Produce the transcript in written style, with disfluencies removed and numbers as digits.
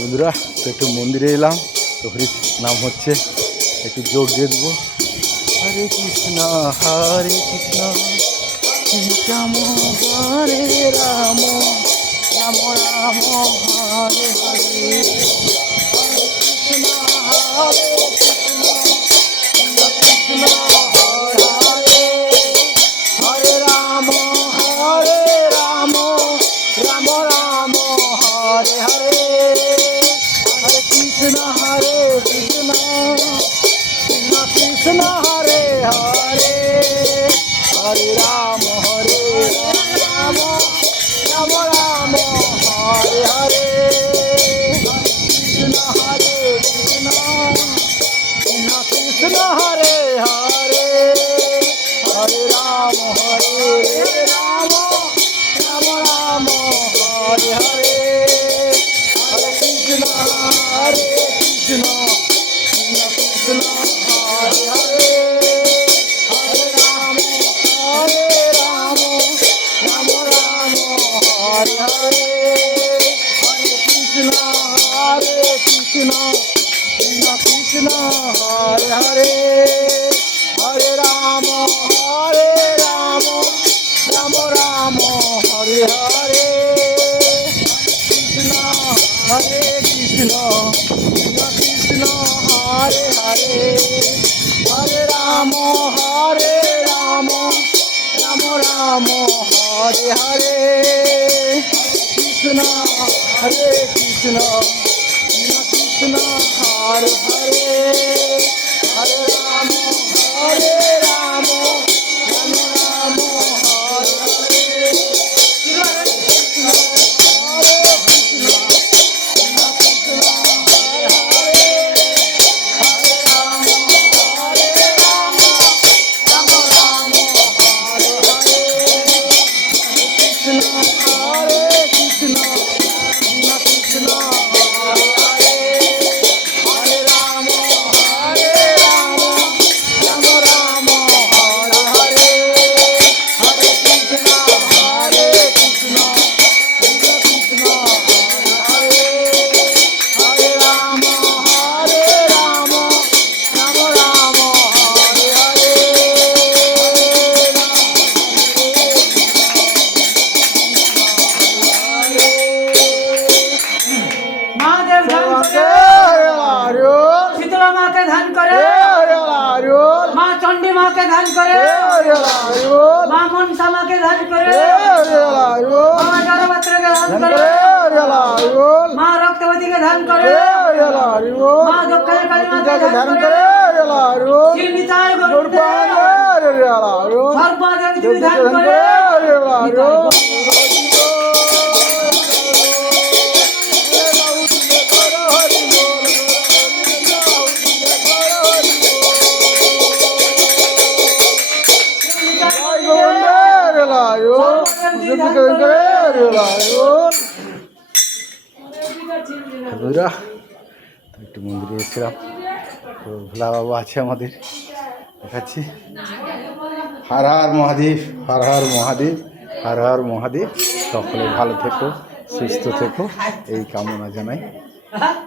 বন্ধুরা তো একটু মন্দিরে এলাম, তো হরির নাম হচ্ছে, একটু যোগ দিয়ে দেবো। হরে কৃষ্ণ রাম হরে রাম, রাম রাম হরে হরে, হরে কৃষ্ণ কৃষ্ণ হরে হরে, হরে রাম রাম, রাম রাম হরে হরে, হরে কৃষ্ণ কৃষ্ণ কৃষ্ণ হরে হরে, হরে রাম রাম, রাম রাম হরে হরে, কৃষ্ণ কৃষ্ণ কৃষ্ণ হরে হরে, হরে রাম রাম, রাম রাম হরে হরে, হরে কৃষ্ণ কৃষ্ণ কৃষ্ণ হরে হরে, হরে রাম রাম, রাম রাম হরে হরে, হরে কৃষ্ণ কৃষ্ণ কৃষ্ণ হরে হরে, হরে রাম রাম রাম হরে হরে, কৃষ্ণ কৃষ্ণ কৃষ্ণ হরে হরে, হরে রাম রাম, রাম রাম হরে হরে, কৃষ্ণ কৃষ্ণ কৃষ্ণ হরে হরে, হরে রাম রাম, রাম রাম হরে হরে, মাকে ধান করে, মা মনসা মাকে ধান করে, মা জড়পাত্রকে ধান করে, মা রক্তবতীকে ধান করে, মা দক্ষিণ কালী মাকে ধান করে, শ্রীনিতাই গরুড়ে সর্বদেবী ধান করে, বন্ধুরা একটু মন্দিরে এসেছিলাম, তো ভোলা বাবা আছে আমাদের, দেখাচ্ছি। হর হর মহাদেব, হর হর মহাদেব, হর হর মহাদেব। সকলে ভালো থেকো, সুস্থ থেকো, এই কামনা জানাই।